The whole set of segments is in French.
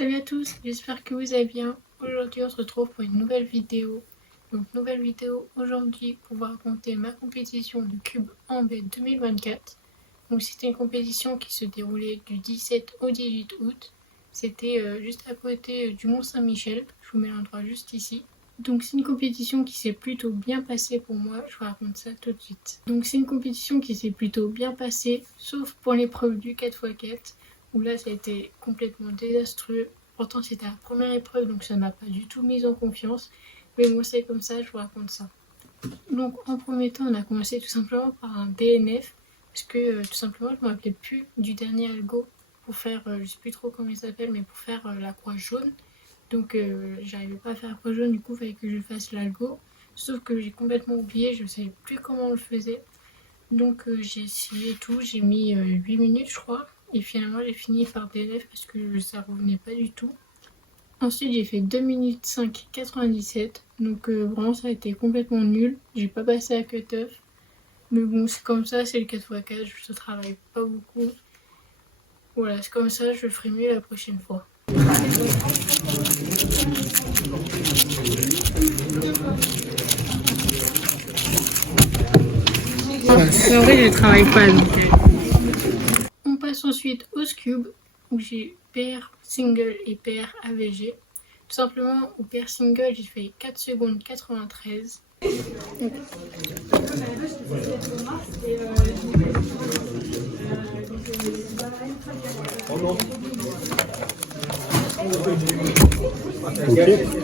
Salut à tous, j'espère que vous allez bien. Aujourd'hui on se retrouve pour une nouvelle vidéo. Donc nouvelle vidéo aujourd'hui pour vous raconter ma compétition de cube en B 2024. Donc c'était une compétition qui se déroulait du 17 au 18 août. C'était juste à côté du Mont Saint-Michel. Je vous mets l'endroit juste ici. Donc c'est une compétition qui s'est plutôt bien passée pour moi, je vous raconte ça tout de suite. Donc c'est une compétition qui s'est plutôt bien passée, sauf pour l'épreuve du 4x4, où là ça a été complètement désastreux. Pourtant c'était la première épreuve, donc ça m'a pas du tout mise en confiance. Mais bon, c'est comme ça, je vous raconte ça. Donc en premier temps, on a commencé tout simplement par un DNF, parce que tout simplement je me rappelais plus du dernier algo pour faire, je sais plus trop comment il s'appelle, mais pour faire la croix jaune. Donc j'arrivais pas à faire la croix jaune, du coup il fallait que je fasse l'algo. Sauf que j'ai complètement oublié, je savais plus comment on le faisait. Donc j'ai essayé et tout, j'ai mis 8 minutes je crois. Et finalement j'ai fini par DNF parce que ça revenait pas du tout. Ensuite j'ai fait 2 minutes 5 97. Donc vraiment ça a été complètement nul. J'ai pas passé à cut-off. Mais bon c'est comme ça, c'est le 4x4, je travaille pas beaucoup. Voilà, c'est comme ça, je ferai mieux la prochaine fois. En vrai, je travaille pas donc. On passe ensuite au Cube où j'ai PR single et PR AVG. Tout simplement, au PR single, j'ai fait 4 secondes 93. Ok,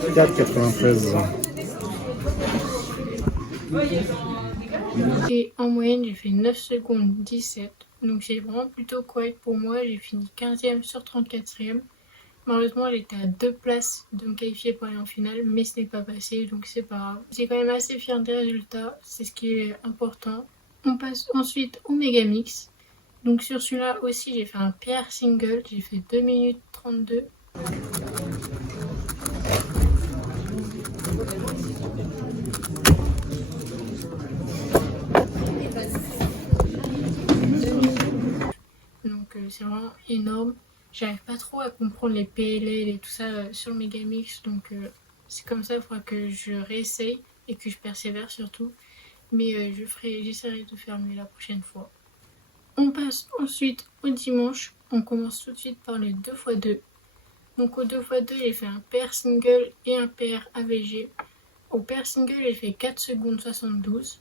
4,93. Et en moyenne, j'ai fait 9 secondes 17. Donc c'est vraiment plutôt correct pour moi. J'ai fini 15e sur 34e. Malheureusement, j'étais à 2 places de me qualifier pour aller en finale, mais ce n'est pas passé, donc c'est pas grave. J'ai quand même assez fière des résultats, c'est ce qui est important. On passe ensuite au Megamix. Donc sur celui-là aussi, j'ai fait un PR single, j'ai fait 2 minutes 32. Donc c'est vraiment énorme. J'arrive pas trop à comprendre les PLL et tout ça sur le Megamix, donc c'est comme ça, il faudra que je réessaye et que je persévère surtout. Mais j'essaierai de faire mieux la prochaine fois. On passe ensuite au dimanche. On commence tout de suite par le 2x2. Donc au 2x2, j'ai fait un PR single et un PR AVG. Au PR single, j'ai fait 4 secondes 72.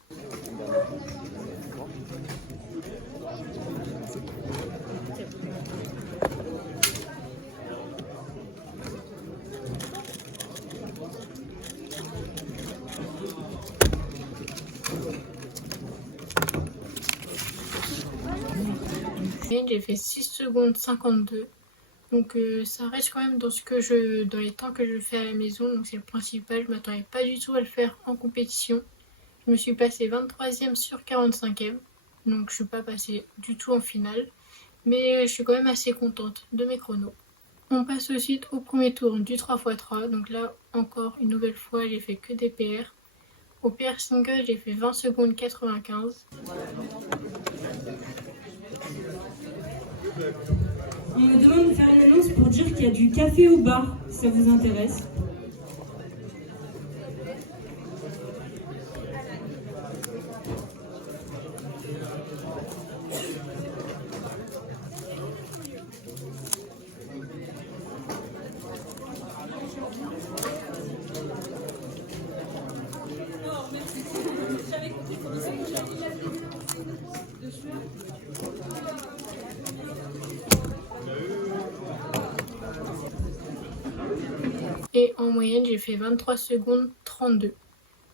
J'ai fait 6 secondes 52. Donc ça reste quand même dans les temps que je fais à la maison, donc c'est le principal. Je m'attendais pas du tout à le faire en compétition. Je me suis passée 23e sur 45e, donc je suis pas passée du tout en finale. Mais je suis quand même assez contente de mes chronos. On passe ensuite au premier tour du 3x3. Donc là, encore une nouvelle fois, j'ai fait que des PR. Au PR single, j'ai fait 20 secondes 95. On me demande de faire une annonce pour dire qu'il y a du café au bar, si ça vous intéresse. Et en moyenne, j'ai fait 23 secondes 32.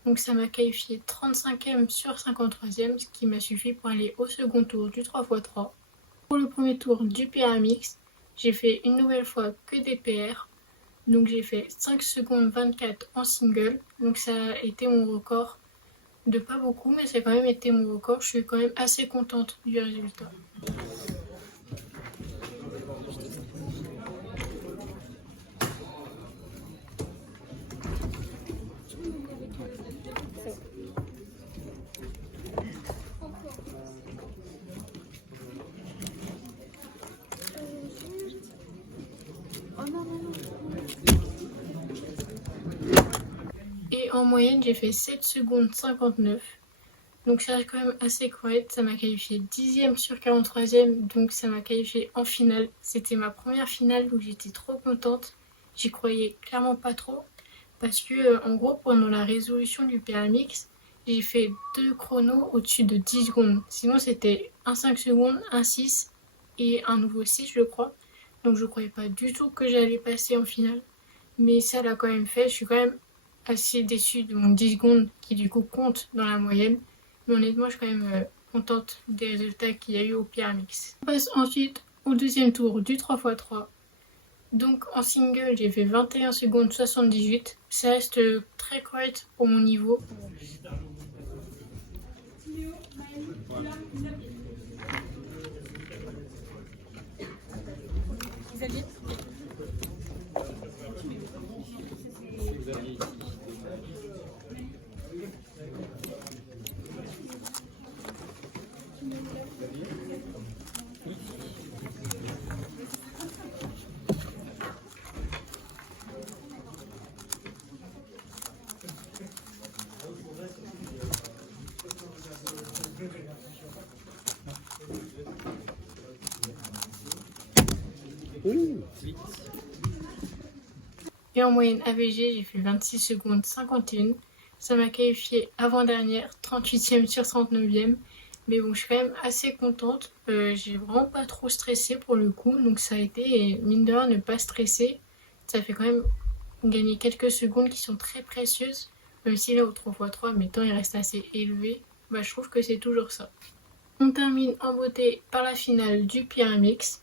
Donc ça m'a qualifié 35e sur 53e, ce qui m'a suffi pour aller au second tour du 3x3. Pour le premier tour du PR mix, j'ai fait une nouvelle fois que des PR. Donc j'ai fait 5 secondes 24 en single. Donc ça a été mon record de pas beaucoup, mais ça a quand même été mon record. Je suis quand même assez contente du résultat. Et en moyenne, j'ai fait 7 secondes 59. Donc ça reste quand même assez correct. Ça m'a qualifié 10e sur 43e. Donc ça m'a qualifié en finale. C'était ma première finale où j'étais trop contente. J'y croyais clairement pas trop. Parce que en gros, pendant la résolution du PRMX, j'ai fait 2 chronos au-dessus de 10 secondes. Sinon c'était un 5 secondes, un 6 et un nouveau 6 je crois. Donc je croyais pas du tout que j'allais passer en finale. Mais ça l'a quand même fait. Je suis quand même assez déçue de mon 10 secondes qui du coup compte dans la moyenne. Mais honnêtement, je suis quand même contente des résultats qu'il y a eu au PRMX. On passe ensuite au deuxième tour du 3x3. Donc en single, j'ai fait 21 secondes 78. Ça reste très correct pour mon niveau. Et en moyenne AVG, j'ai fait 26 secondes 51. Ça m'a qualifié avant-dernière, 38e sur 39e. Mais bon, je suis quand même assez contente. J'ai vraiment pas trop stressé pour le coup. Donc ça a été, et mine de rien, ne pas stresser. Ça fait quand même gagner quelques secondes qui sont très précieuses. Même si là, au 3x3, mes temps ils restent assez élevés. Bah, je trouve que c'est toujours ça. On termine en beauté par la finale du PRMX.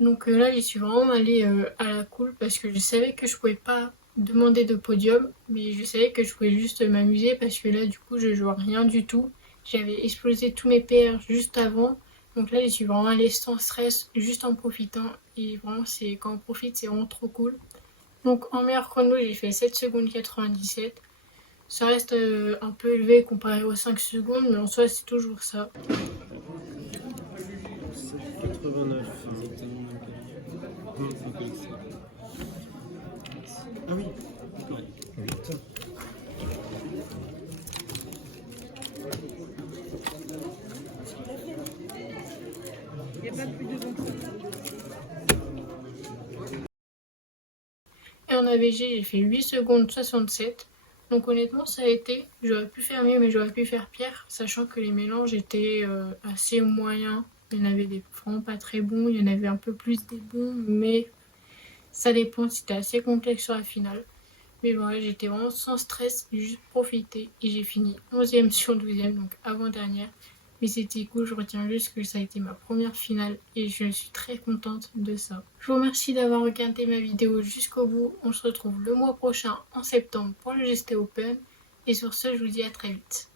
Donc là, j'y suis vraiment allée à la cool parce que je savais que je pouvais pas demander de podium, mais je savais que je pouvais juste m'amuser parce que là, du coup, je jouais rien du tout. J'avais explosé tous mes PR juste avant. Donc là, j'y suis vraiment allée sans stress, juste en profitant. Et vraiment, c'est quand on profite, c'est vraiment trop cool. Donc en meilleur chrono, j'ai fait 7 secondes 97. Ça reste un peu élevé comparé aux 5 secondes, mais en soi, c'est toujours ça. 89. Ah oui. 8. Il n'y a pas plus de 20. Et en AVG, j'ai fait 8 secondes 67. Donc honnêtement, ça a été. J'aurais pu faire mieux, mais j'aurais pu faire pire, sachant que les mélanges étaient assez moyens. Il y en avait des vraiment pas très bons, il y en avait un peu plus des bons, mais ça dépend, c'était assez complexe sur la finale. Mais voilà, j'étais vraiment sans stress, j'ai juste profité et j'ai fini 11e sur 12e, donc avant-dernière. Mais c'était cool, je retiens juste que ça a été ma première finale et je suis très contente de ça. Je vous remercie d'avoir regardé ma vidéo jusqu'au bout. On se retrouve le mois prochain en septembre pour le GST Open. Et sur ce, je vous dis à très vite.